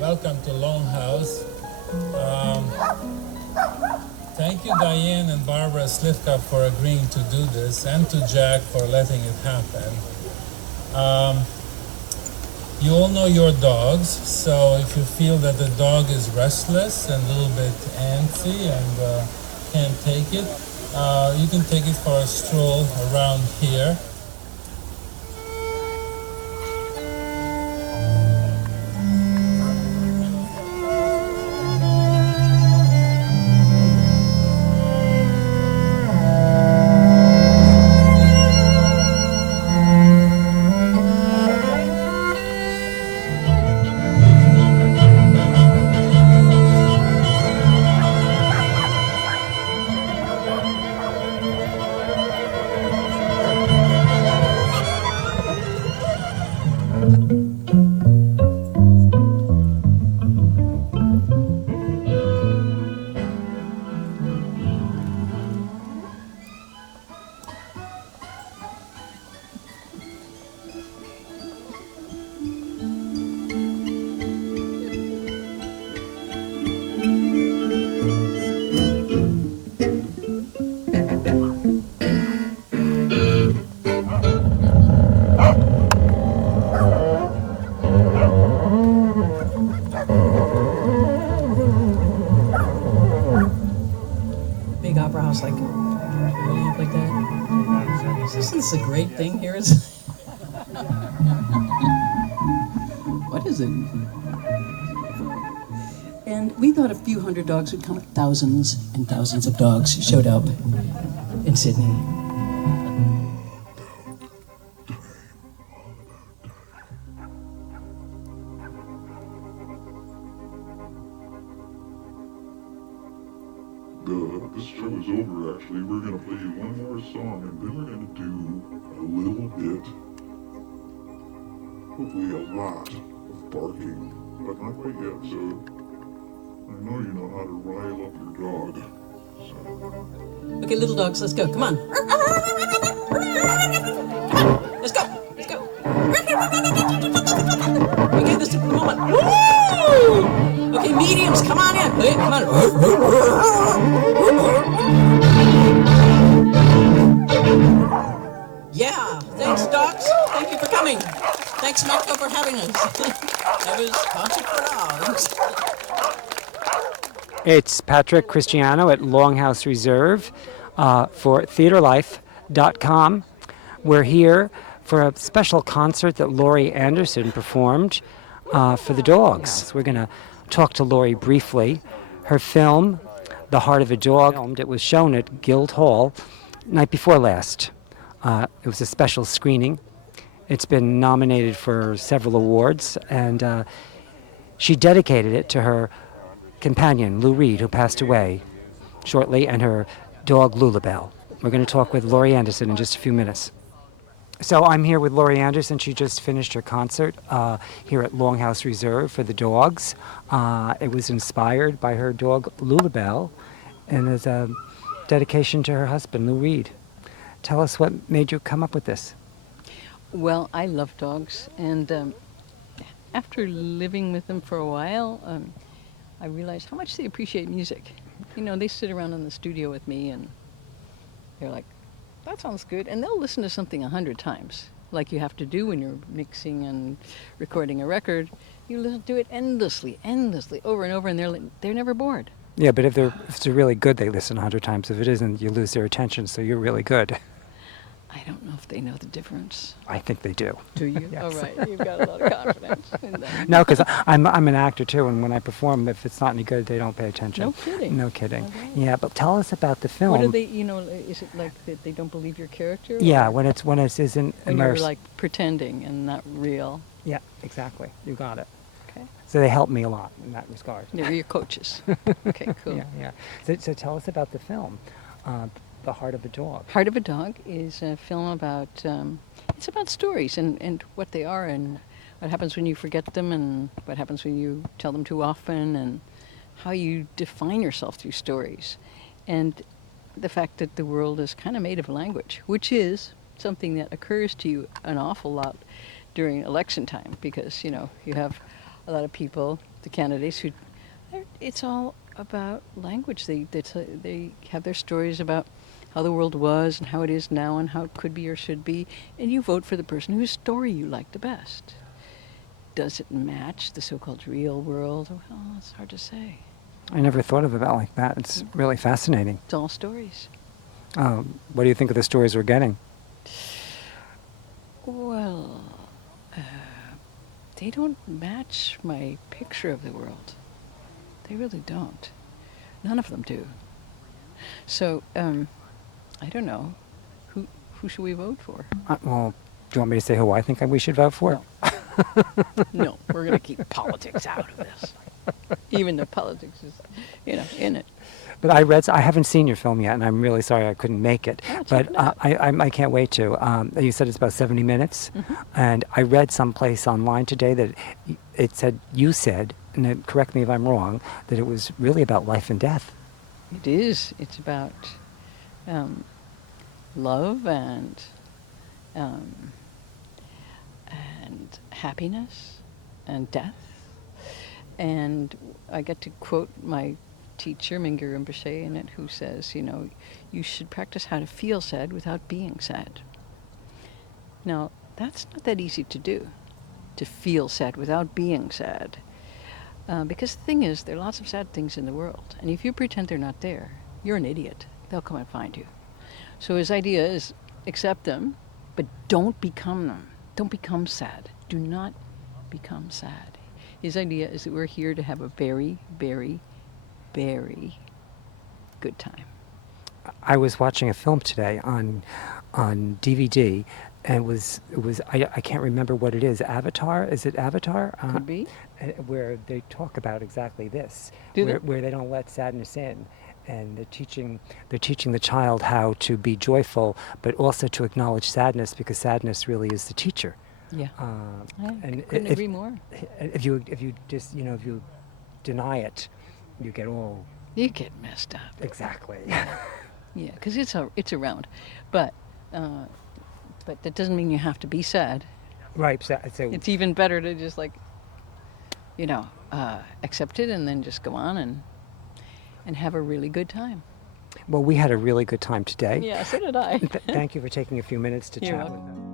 Welcome to Longhouse. Thank you, Diane and Barbara Slivka, for agreeing to do this, and to Jack for letting it happen. You all know your dogs, so if you feel that the dog is restless and a little bit antsy and can't take it, you can take it for a stroll around here. Like, really like that? This is a great thing here. Is what is it? And we thought a few hundred dogs would come. Thousands and thousands of dogs showed up in Sydney. This show is over, actually. We're going to play you one more song, and then we're going to do a little bit, hopefully a lot of barking, but not quite yet, so I know you know how to rile up your dog. So. Okay, little dogs, let's go. Come on. Let's go. Let's go. Okay, this is the moment. Woo! Okay, mediums, come on in. Hey, come on. Yeah, thanks, dogs. Thank you for coming. Thanks, Metco, for having us. That was Concert for Dogs. It's Patrick Cristiano at Longhouse Reserve for TheaterLife.com. We're here for a special concert that Laurie Anderson performed for the dogs. We're going to talk to Laurie briefly. Her film, The Heart of a Dog, it was shown at Guildhall night before last. It was a special screening. It's been nominated for several awards, and she dedicated it to her companion, Lou Reed, who passed away shortly, and her dog, Lulabelle. We're going to talk with Laurie Anderson in just a few minutes. So I'm here with Laurie Anderson. She just finished her concert here at Longhouse Reserve for the dogs. It was inspired by her dog, Lulabelle, and is a dedication to her husband, Lou Reed. Tell us what made you come up with this. Well, I love dogs, and after living with them for a while, I realized how much they appreciate music. You know, they sit around in the studio with me, and they're like, that sounds good, and they'll listen to something 100 times, like you have to do when you're mixing and recording a record. You listen to it endlessly, over and over, and they're never bored. Yeah, but if they're really good, they listen 100 times. If it isn't, you lose their attention, so you're really good. I don't know if they know the difference. I think they do. Do you? Yes. All right, you've got a lot of confidence in them. No, because I'm an actor too, and when I perform, if it's not any good, they don't pay attention. No kidding. No kidding. Okay. Yeah, but tell us about the film. What do they, is it like that they don't believe your character? Yeah, or when it isn't when you're immersed. like pretending and not real. Yeah, exactly. You got it. Okay. So they help me a lot in that regard. They're your coaches. Okay, cool. Yeah, yeah. So tell us about the film, The Heart of a Dog. Heart of a Dog is a film about, it's about stories and what they are and what happens when you forget them and what happens when you tell them too often and how you define yourself through stories. And the fact that the world is kind of made of language, which is something that occurs to you an awful lot during election time because, you have a lot of people, the candidates, who, it's all about language. They have their stories about how the world was and how it is now and how it could be or should be, and you vote for the person whose story you like the best. Does it match the so-called real world? Well, it's hard to say. I never thought of it like that. It's really fascinating. It's all stories. What do you think of the stories we're getting? Well, they don't match my picture of the world. They really don't. None of them do. So, I don't know. Who should we vote for? Well, do you want me to say who I think we should vote for? No. No, we're going to keep politics out of this. Even though politics is, in it. But I haven't seen your film yet, and I'm really sorry I couldn't make it. Oh, check But it out. I can't wait to. You said it's about 70 minutes, and I read someplace online today that it said, you said, and correct me if I'm wrong, that it was really about life and death. It is. It's about love and happiness and death. And I get to quote my teacher, Mingyur Rinpoche, in it, who says, you should practice how to feel sad without being sad. Now, that's not that easy to do, to feel sad without being sad. Because the thing is, there are lots of sad things in the world. And if you pretend they're not there, you're an idiot. They'll come and find you. So his idea is accept them, but don't become them. Don't become sad. Do not become sad. His idea is that we're here to have a very, very, very good time. I was watching a film today on DVD, and it was I can't remember what it is. Avatar? Is it Avatar? Could be. Where they talk about exactly this, Do where they don't let sadness in, and they're teaching the child how to be joyful, but also to acknowledge sadness, because sadness really is the teacher. Yeah. And couldn't agree more. If you just if you deny it, you get all You get messed up. exactly. Yeah, because it's around, but that doesn't mean you have to be sad. Right. So It's even better to just accept it and then just go on and have a really good time. well, we had a really good time today. Yeah, so did I. Thank you for taking a few minutes to You're chat with welcome. us.